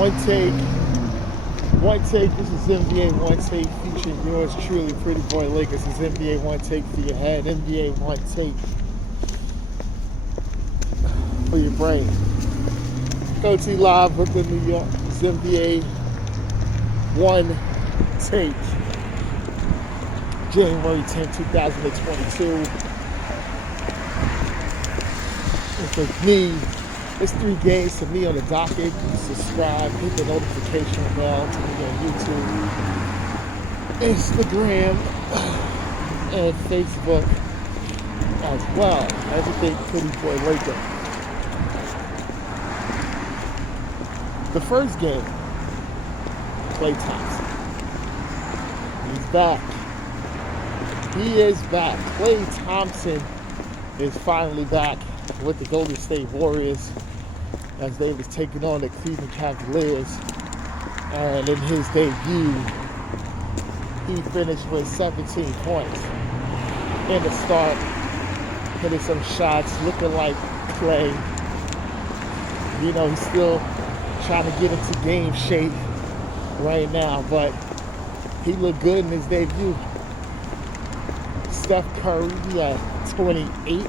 Onetake, this is NBA Onetake featuring yours truly, Pretty Boy Lakers. This is NBA Onetake for your head, NBA Onetake for your brain. Coachy Live, Brooklyn, New York. This is NBA Onetake, January 10, 2022. It's like me. It's 3 games to me on the docket. Subscribe, hit the notification bell to me on YouTube, Instagram, and Facebook as well. Everything Pretty Boy Laker. The first game, Klay Thompson. He's back. He is back. Klay Thompson is finally back with the Golden State Warriors as they was taking on the Cleveland Cavaliers. And in his debut, he finished with 17 points in the start, hitting some shots, looking like Klay. You know, he's still trying to get into game shape right now, but he looked good in his debut. Steph Curry, he had 28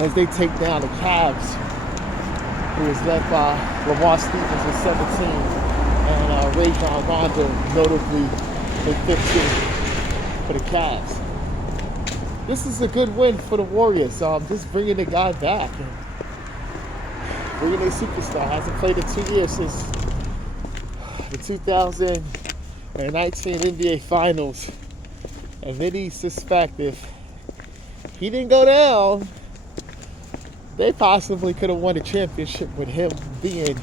as they take down the Cavs, who is led by Lamar Stevens at 17 and Rajon Rondo notably at 15 for the Cavs. This is a good win for the Warriors. Just bringing the guy back and bringing a superstar. Hasn't played in 2 years since the 2019 NBA Finals. And many suspect if he didn't go down, they possibly could have won a championship with him being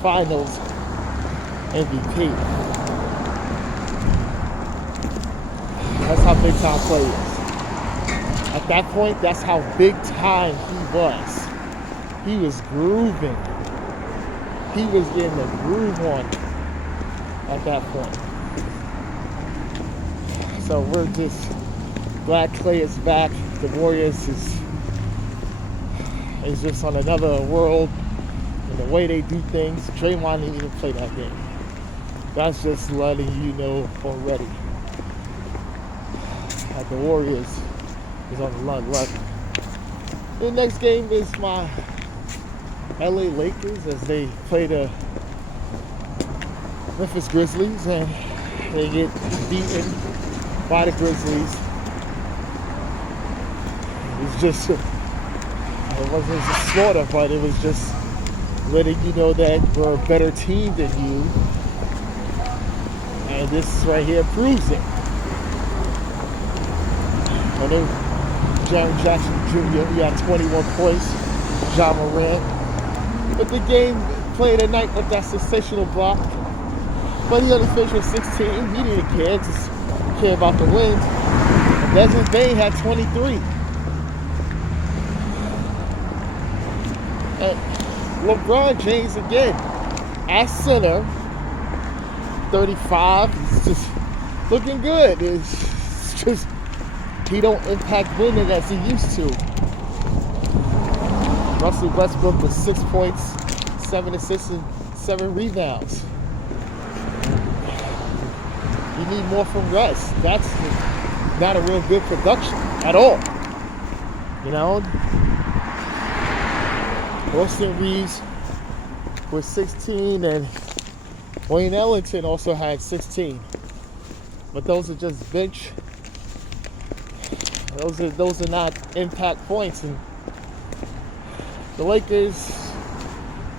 Finals MVP. That's how big time Klay is. At that point, that's how big time he was. He was grooving. He was getting the groove on at that point. So we're just glad Klay is back. The Warriors is just on another world in the way they do things. Draymond didn't even play that game. That's just letting you know already that the Warriors is on the run. The next game is my LA Lakers as they play the Memphis Grizzlies and they get beaten by the Grizzlies. It wasn't a slaughter, but it was just letting you know that we're a better team than you. And this right here proves it. And then Jaren Jackson Jr., he had 21 points. Ja Morant. But the game played at night with that sensational block. But he only finished with 16. He didn't care, just care about the wins. And Desmond Bane had 23. LeBron James again at center, 35. He's just looking good. It's just he don't impact winning as he used to. Russell Westbrook with 6 points, 7 assists, and 7 rebounds. You need more from Russ. That's not a real good production at all. You know? Austin Reeves with 16 and Wayne Ellington also had 16. But those are just bench. Those are not impact points. And the Lakers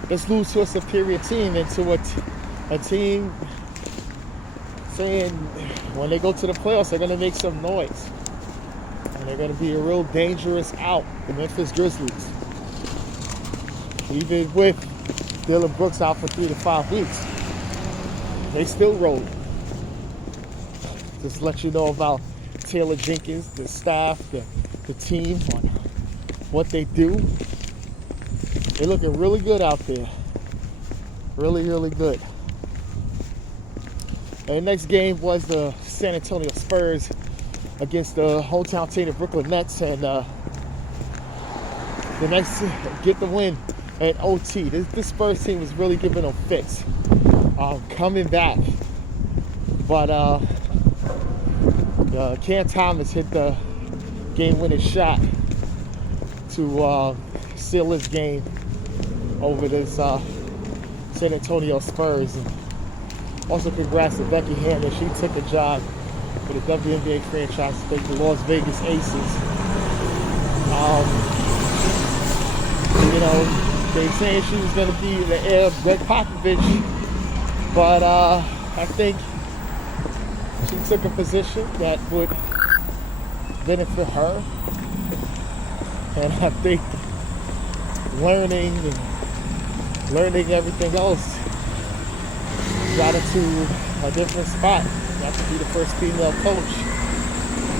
just lose to a superior team and to a team saying when they go to the playoffs they're going to make some noise. And they're going to be a real dangerous out, the Memphis Grizzlies. Even with Dylan Brooks out for 3 to 5 weeks, they still roll. Just let you know about Taylor Jenkins, the staff, the team, on what they do. They're looking really good out there. Really, really good. And the next game was the San Antonio Spurs against the hometown team, the Brooklyn Nets, and the Nets get the win and OT. This Spurs team was really giving them fits, coming back. But Cam Thomas hit the game-winning shot to seal his game over this San Antonio Spurs. And also congrats to Becky Hammon. She took a job for the WNBA franchise, the Las Vegas Aces. You know, they saying she was going to be the heir of Greg Popovich, but I think she took a position that would benefit her. And I think learning everything else got her to a different spot. Not to be the first female coach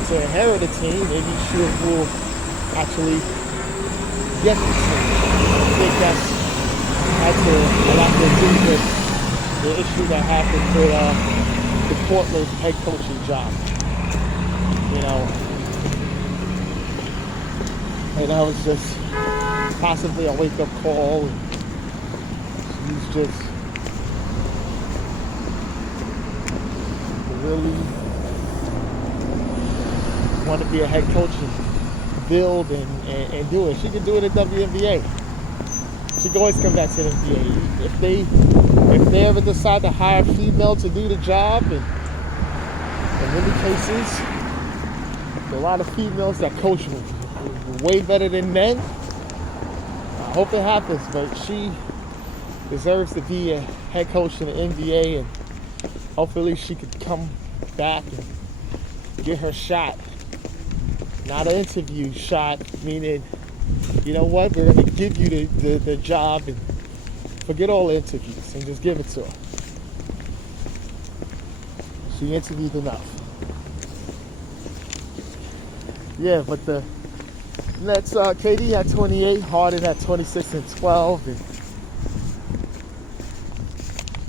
to inherit a team. Maybe she will actually get the team. I think that's a lot to do with the issue that happened with the Portland head coaching job. You know, and that was just possibly a wake-up call. And she's just really want to be a head coach and build and do it. She can do it at WNBA. She can always come back to the NBA. If they ever decide to hire a female to do the job, and in many cases, there are a lot of females that coach way better than men. I hope it happens, but she deserves to be a head coach in the NBA, and hopefully she could come back and get her shot. Not an interview shot, meaning, you know what, we're going to give you the job and forget all the interviews and just give it to her. She interviewed enough. Yeah, but the Nets, KD had 28, Harden had 26 and 12, and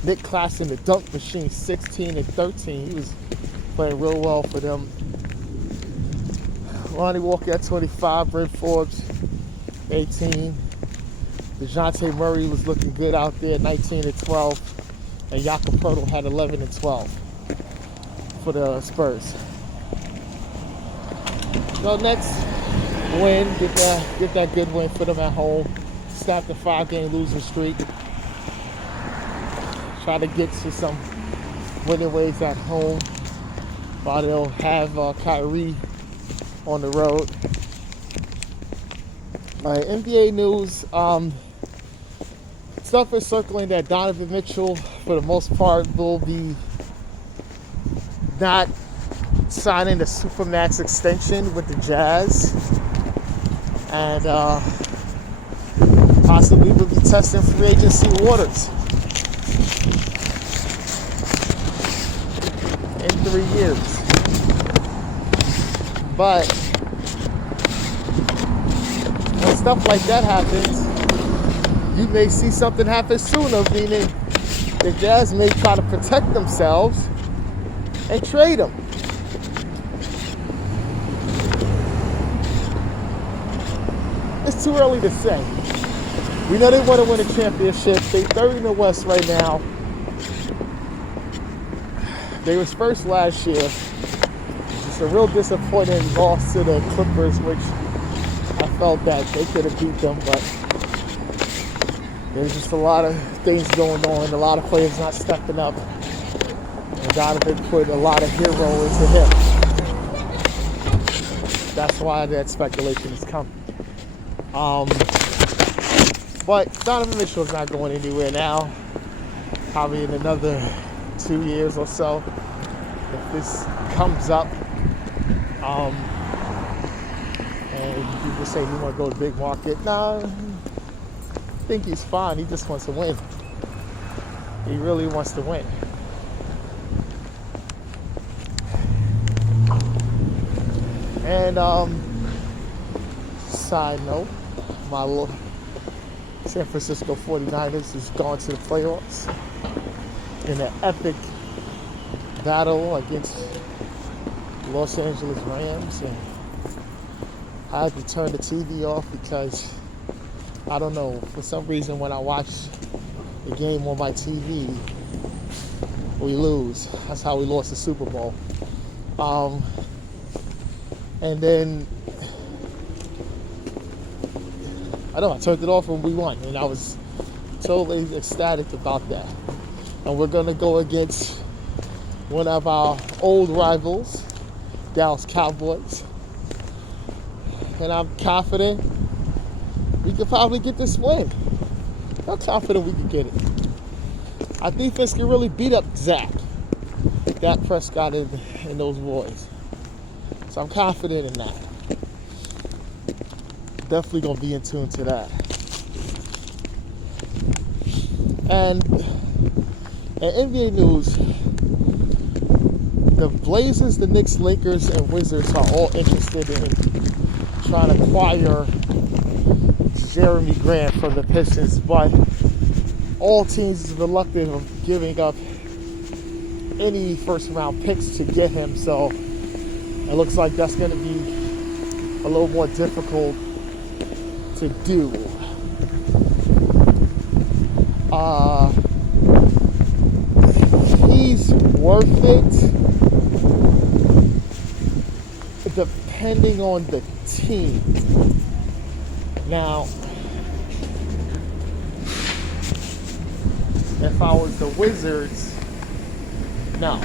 Nick Claxton, the dunk machine, 16 and 13. He was playing real well for them. Lonnie Walker at 25, Brent Forbes, 18. DeJounte Murray was looking good out there, 19 and 12. And Jakob Poeltl had 11 and 12 for the Spurs. So Nets win, get that good win for them at home. Stop the 5-game losing streak. Try to get to some winning ways at home while they'll have Kyrie on the road. NBA news. Stuff is circling that Donovan Mitchell, for the most part, will be not signing the Supermax extension with the Jazz, and possibly will be testing free agency waters in 3 years. But when stuff like that happens, you may see something happen sooner, meaning the Jazz may try to protect themselves and trade him. It's too early to say. We know they want to win a championship. They're third in the West right now. They was first last year. It's a real disappointing loss to the Clippers, which I felt that they could have beat them, but there's just a lot of things going on, a lot of players not stepping up. And Donovan put a lot of hero into him. That's why that speculation is coming. But Donovan Mitchell is not going anywhere now. Probably in another 2 years or so, if this comes up. And people say he want to go to big market. No, I think he's fine. He just wants to win. He really wants to win. And side note, my little San Francisco 49ers is going to the playoffs in an epic battle against Los Angeles Rams, and I had to turn the TV off because I don't know, for some reason when I watch the game on my TV, we lose. That's how we lost the Super Bowl. And then, I turned it off when we won, and I was totally ecstatic about that. And we're gonna go against one of our old rivals, Dallas Cowboys. And I'm confident we could probably get this win. I'm confident we can get it. Our defense can really beat up Dak Prescott and those boys. So I'm confident in that. Definitely gonna be in tune to that. And in NBA news, the Blazers, the Knicks, Lakers, and Wizards are all interested in trying to acquire Jerami Grant from the Pistons, but all teams are reluctant of giving up any first round picks to get him, so it looks like that's going to be a little more difficult to do. He's worth it depending on the team. Now, if I was the Wizards, no.